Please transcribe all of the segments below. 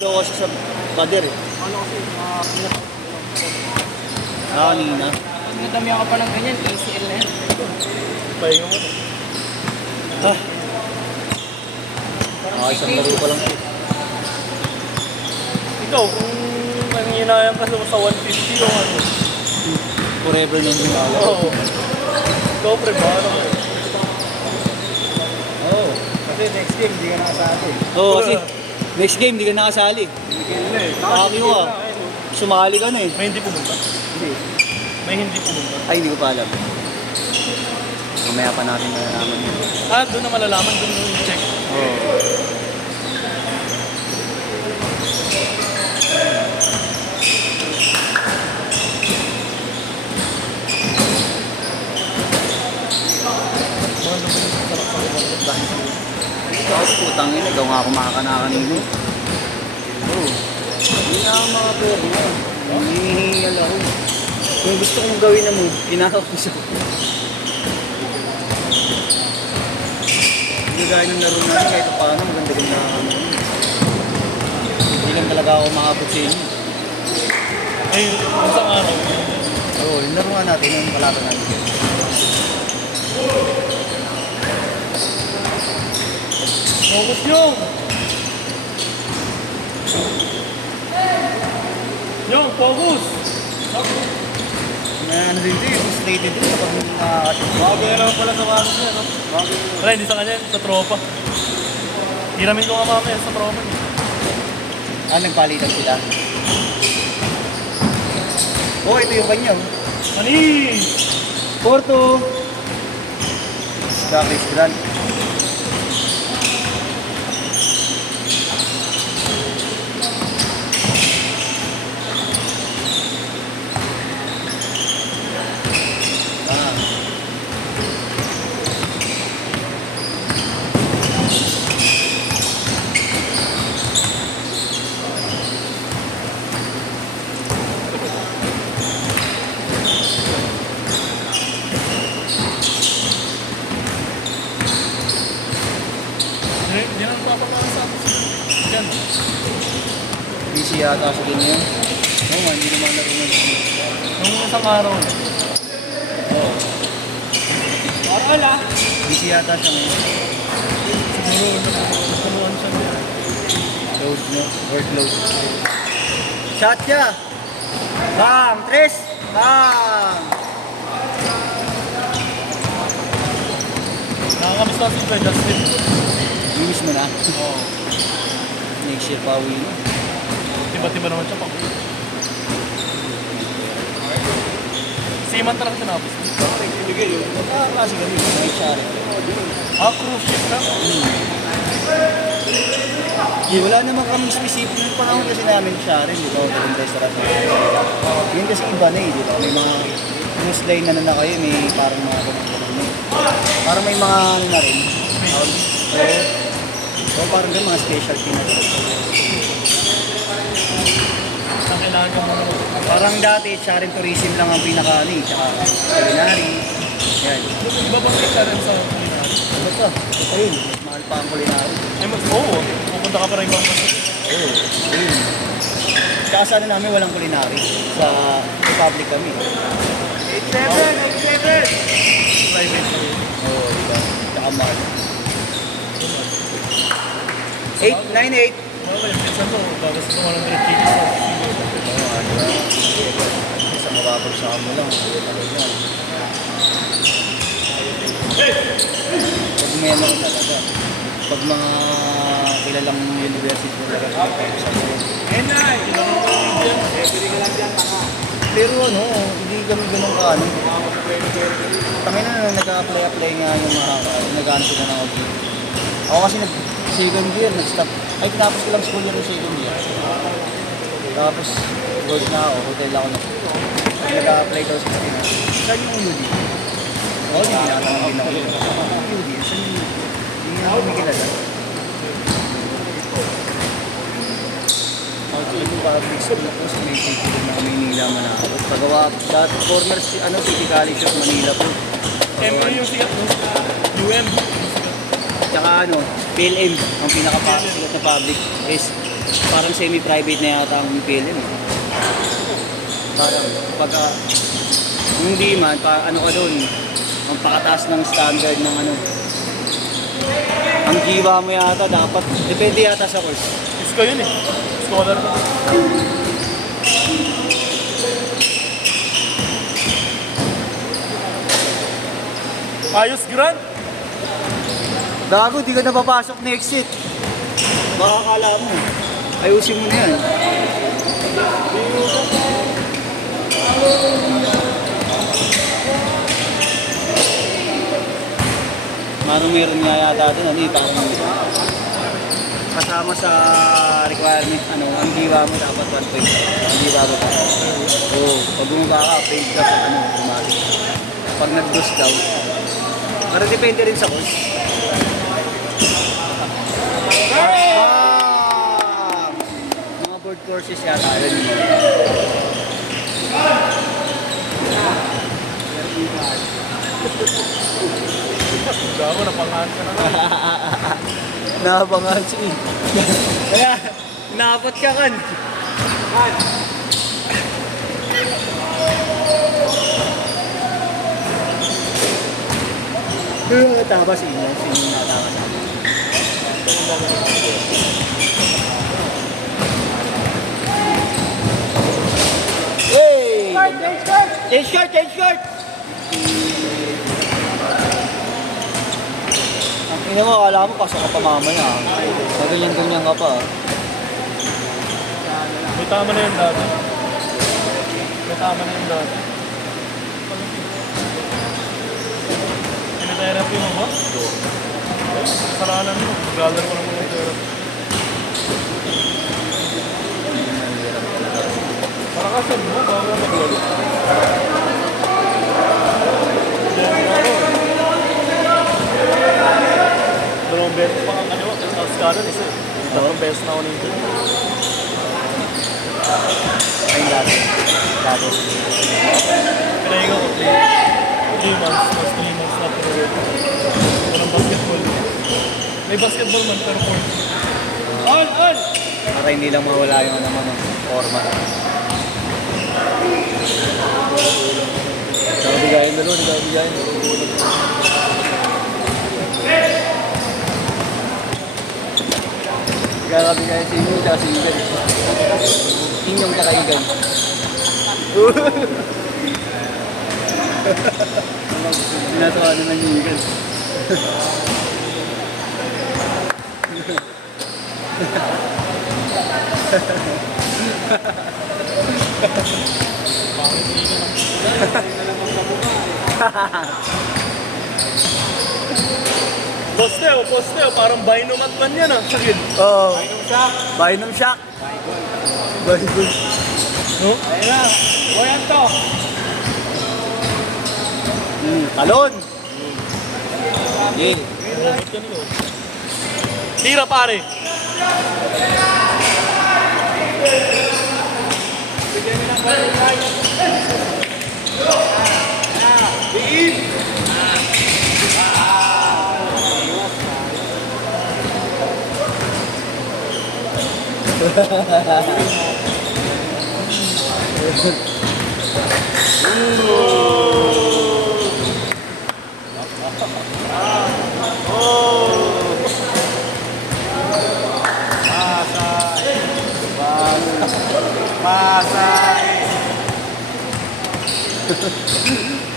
Ito kasi sa pader eh. Ano kasi, Kanina. nadami ako pa ng ganyan, ACL na yan. Pahinga mo. Ah. Isang laro pa lang. Ikaw, kung nanginayang ka sa 150 o ano. Forever na yung lalo. Oo. Ikaw, pre, paano mo? Oo. Kasi next game, hindi ka nakasali. Oo, kasi next game, di ka nakasali. Bigyan na eh. Sabi mo ah. Sumali ka na eh. May hindi pumunta. Hindi. May hindi pumunta. Ay, hindi ko pa alam. Mamaya pa natin malalaman yun. Ah, doon na malalaman, doon yung check. Oo. Mga naman yung sarap sa mga dahil sa Tapos putang ina, daw nga ako makakanakanin mo. Oo. Hindi na ang mga pera mo. Hinihingal ako. Kung gusto kong gawin na move, inakapos ako. Hindi gaya ng laro natin kahit paano, maganda-ganda ako. Hindi lang talaga ako makabot sa inyo. Eh, isang araw. Oo, yung laro nga natin, yung kalaban natin. Focus yung! Yung, focus! May ano din ito, frustrated din kapag hindi nakakasya. Bago na naman pala sa kanos niya, no? Wala, hindi sa kanya, sa tropa. Hiramin ko nga mamaya sa tropa niya. Ah, nagpalitan sila. Oo, ito yung kanya. Anis! Porto! Chris Grant. Hindi na napapakala sa atin sila. Yan. Busy yata sa ganyan. Oo nga, hindi naman narunod. Nung isang araw na. Oo. Oral ah! Busy yata siya ngayon. Siguro, nakukuhan siya niya. Load mo, workload. Shot siya! Bang! Tres! Bang! Nakakamiss na si Fred Justin. Miss mo na. Oo. Next year pa uwi na. Tiba-tiba naman siya pang. Seaman talaga tinapos. Kasi kami, may shot. Ah, cruise ship na? Wala naman kami specific yung panahon kasi namin siya rin, di ba? Hotel restaurant. Yun kasi iba na eh, di ba? May mga cruise line na kayo, may parang mga ganun-ganun na eh. Parang may mga ano na rin. So parang ganun mga specialty na rin. Ang kailangan ka muna. Parang dati, siya rin tourism lang ang pinaka ano eh, tsaka culinary. Yan. Iba bang kita rin sa kulinary? Ano to? Ito yun, mahal pa ang culinary. Ay, mas, oo. Pupunta ka pa rin mga Oo, ayun. Tsaka sana namin walang culinary sa Republic kami. 8-7! private na yun. Oo, diba? Tsaka mahal. 898. Ano ba yung pinsan mo? Bagas ito 100 kilos na. Sa mababagsakan mo lang. Pag may ano talaga. Pag mga kilalang university talaga. Enay! Pwede ka lang dyan, tanga. Pero ano, hindi kami ganun ka ano. Tangin na nag-apply nga yung mga nag-ano sila ng object. Ako kasi second year, nag-stop. Ay, tinapos ko lang school year yung second year. Tapos, work na ako, hotel ako na. Nag-apply daw sa Pinas. Saan yung UD? Oo, hindi natanong din ako. UD, saan yung hindi nga ako may kilala. Yung public school ako sa may city rin na Manila, Manalo. Pagawa, dati former City College of Manila po. MU yung sikat mo. UM. Tsaka PLM, ang pinaka-sikat na public is parang semi-private na yata ang PLM. Parang pagka hindi man, ano ka doon, ang pakataas ng standard ng ano. Ang jiwa mo yata dapat, depende yata sa course. Isko yun eh. Scholar ko. Ayos, Grant. Gago, di ka na papasok na exit. Baka akala mo. Ayusin mo na yan. Meron nga yata doon, ano, parang kasama sa requirement, ano, ang diwa mo dapat 1.5. Ang diwa mo pa. Oo, pag bumaba ka, paid ka sa ano, automatic. Pag nag-boost daw. Pero depende rin sa course. Mga board courses yata, yun. Gago, napangahan ka na nga. Naabangan si Kaya, naapat ka kan. Pero natama si Inyo. Sino yung natama sa akin? Hey! Change short! Change short! Ang ina mo, akala mo, pasok ka pa mamaya. Ganyan-ganyan ka pa. May tama na yun dati. May tama na yun dati. Therapy mo ba? Kasalanan mo. Mag-gather ko lang mo ng therapy. Para kasi mo, bago mag-lalo. Dalawang beses pa ang kaniwa. Tapos kanan isa eh. Dalawang beses na ako nito. Ayun dati. Dati. Pinahinga ko 3 months, mas 3 months na pero walang basketball. May basketball man pero 4. On! Para hindi lang mawala yung ano mo, forma. Nakabigayin na doon, nakabigayin. Nakabigayin si Inyo, tsaka si Igan. Inyong tsaka Igan. Sinatawa naman yung Igan. Poste, parang Binomat man yan ah. Sakit. Oo. Bynum shock. Bynum. No? Ayun na. Boyan to. Talon. Yeah. Robot ka nito. Tira pare.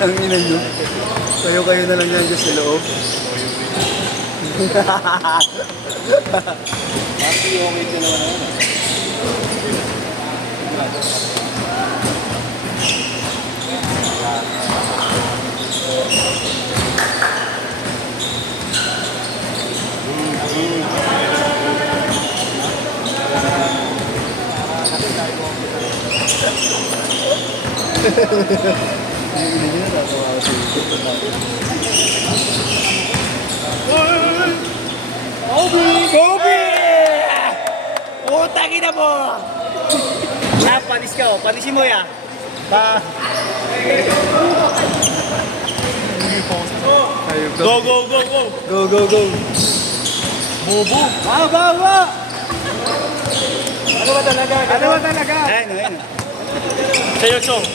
Ang ina nyo. Kayo na lang yan dyan sa loob. Mati, okay ka naman naman. Kobe! Utang ina mo! Panis ka, panisin mo ya. Go! Go! Bobo! Ba! Ano ba talaga? Ayun, ayun. Sa'yo, Chong.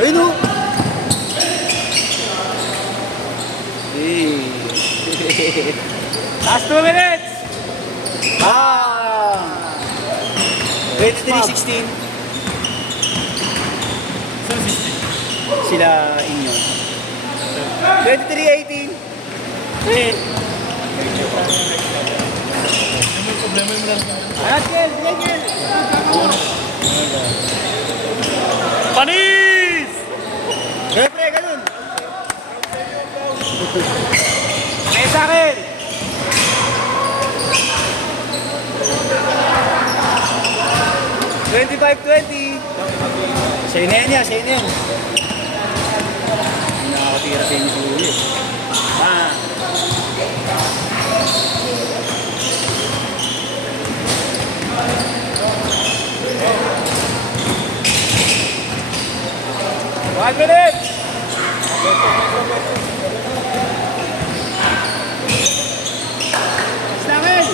Ayun o. Last 2 minutes! Ah! 23-16. Saan 60? Sila inyo. 23-18. Yung may problema yung lang. Agil! Agil! Panis! Siyempre, ganun. May sa akin! Sa'yo na yan niya, sa'yo na yan. Hindi nakakatira sa inyo si Uli. Ah. One minute! Sa akin!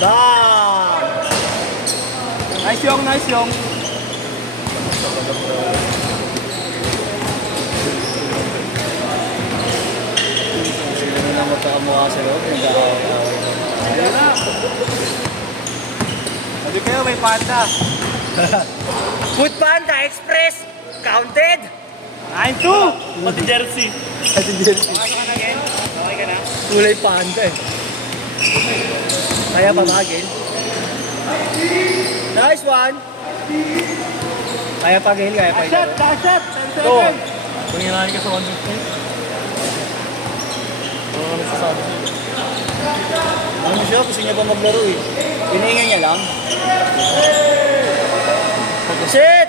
Bang! Nice yung, nice yung. Sila na lang magkakamukha sa loob. Sabi kayo, may panda. Food Panda Express! Counted! 9-2! Pati jersey. Okay ka na? Kulay panda eh. Kaya pamagin. Nice one! Kaya pagil, kaya Last pagil. shot! Last shot! 10 Go. seconds! Kung hinahin ka sa 150. Ano ka nagsasabi sa'yo? Ano siya? Gusto niya pa maglaro eh. Piningan niya lang. Kasi!